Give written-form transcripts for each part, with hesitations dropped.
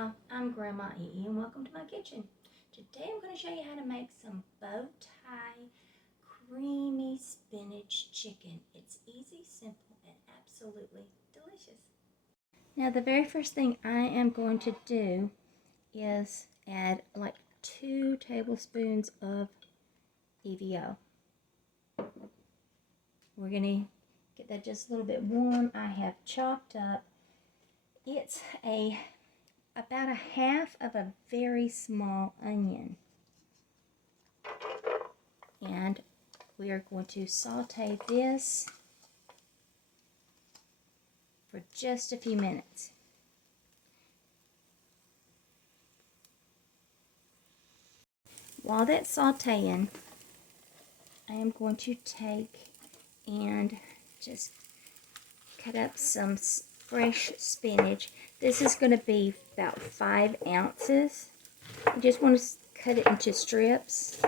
y'all, I'm Grandma E and welcome to my kitchen. Today I'm going to show you how to make some bow tie creamy spinach chicken. It's easy, simple, and absolutely delicious. Now the very first thing I am going to do is add like 2 tablespoons of EVO. We're going to get that just a little bit warm. I have chopped up, it's about a half of a very small onion. And we are going to saute this for just a few minutes. While that's sauteing, I am going to take and just cut up some fresh spinach. This is going to be about 5 ounces. You just want to cut it into strips.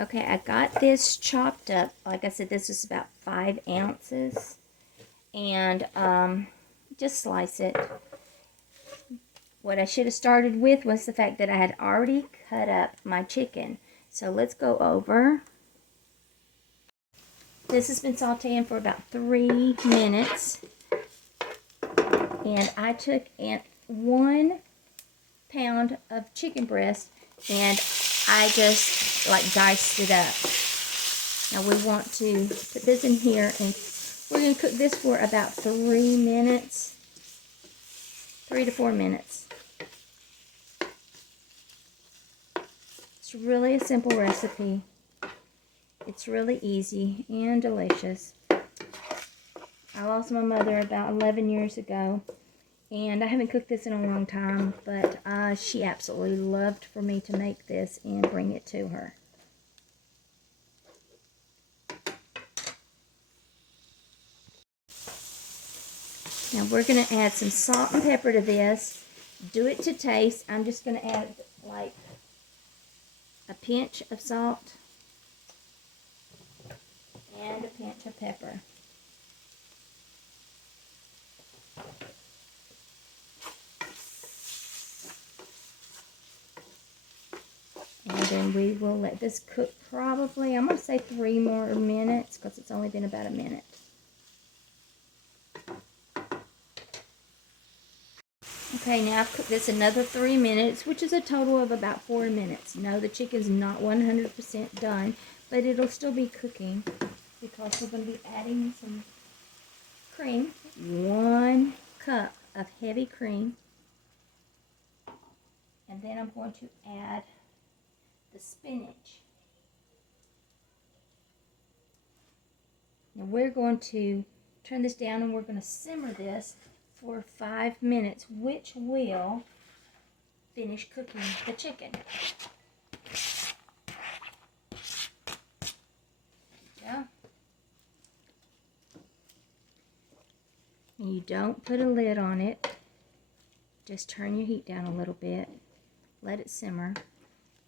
Okay, I got this chopped up. Like I said, this is about 5 ounces. And just slice it. What I should have started with was the fact that I had already cut up my chicken. So let's go over. This has been sauteing for about 3 minutes. And I took 1 pound of chicken breast and I just like diced it up. Now we want to put this in here and we're going to cook this for about 3 minutes. 3 to 4 minutes. It's really a simple recipe. It's really easy and delicious. I lost my mother about 11 years ago, and I haven't cooked this in a long time, but she absolutely loved for me to make this and bring it to her. Now we're going to add some salt and pepper to this. Do it to taste. I'm just going to add like a pinch of salt and a pinch of pepper. And then we will let this cook probably, I'm going to say 3 more minutes because it's only been about a minute. Okay, now I've cooked this another 3 minutes, which is a total of about 4 minutes. No, the chicken's not 100% done, but it'll still be cooking because we're going to be adding some cream. 1 cup of heavy cream. And then I'm going to add the spinach. Now we're going to turn this down and we're going to simmer this for 5 minutes, which will finish cooking the chicken. Yeah. And you don't put a lid on it. Just turn your heat down a little bit. Let it simmer.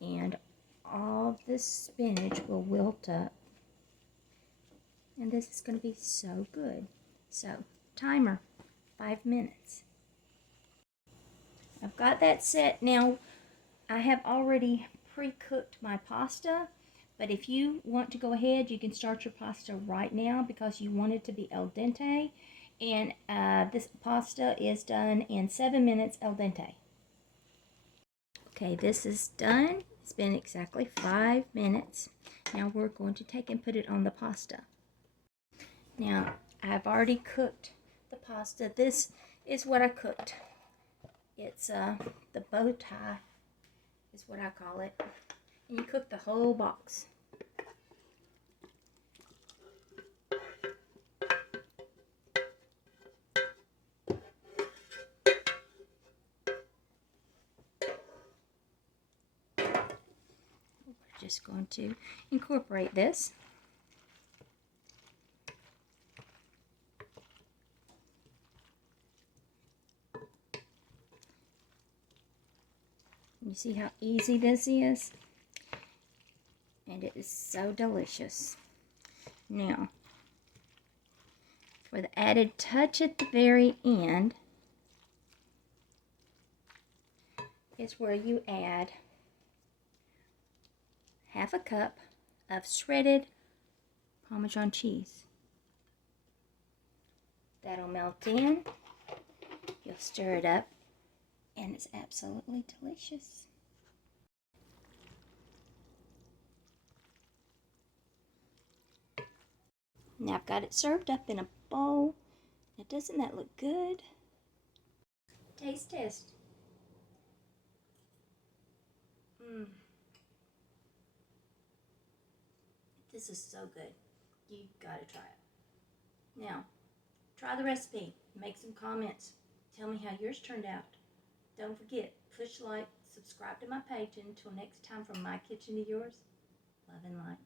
And all this spinach will wilt up. And this is going to be so good. So, timer, 5 minutes. I've got that set. Now, I have already pre-cooked my pasta, but if you want to go ahead, you can start your pasta right now because you want it to be al dente. And this pasta is done in 7 minutes al dente. Okay, this is done. It's been exactly 5 minutes. Now we're going to take and put it on the pasta. Now, I've already cooked the pasta. This is what I cooked. It's the bow tie is what I call it. And you cook the whole box. just going to incorporate this. You see how easy this is? And it is so delicious. Now, for the added touch at the very end, is where you add half a cup of shredded Parmesan cheese. That'll melt in. You'll stir it up, and it's absolutely delicious. Now I've got it served up in a bowl. Now doesn't that look good? Taste test. This is so good. You gotta try it. Now, try the recipe. Make some comments. Tell me how yours turned out. Don't forget, push like, subscribe to my page. Until next time, from my kitchen to yours, love and light.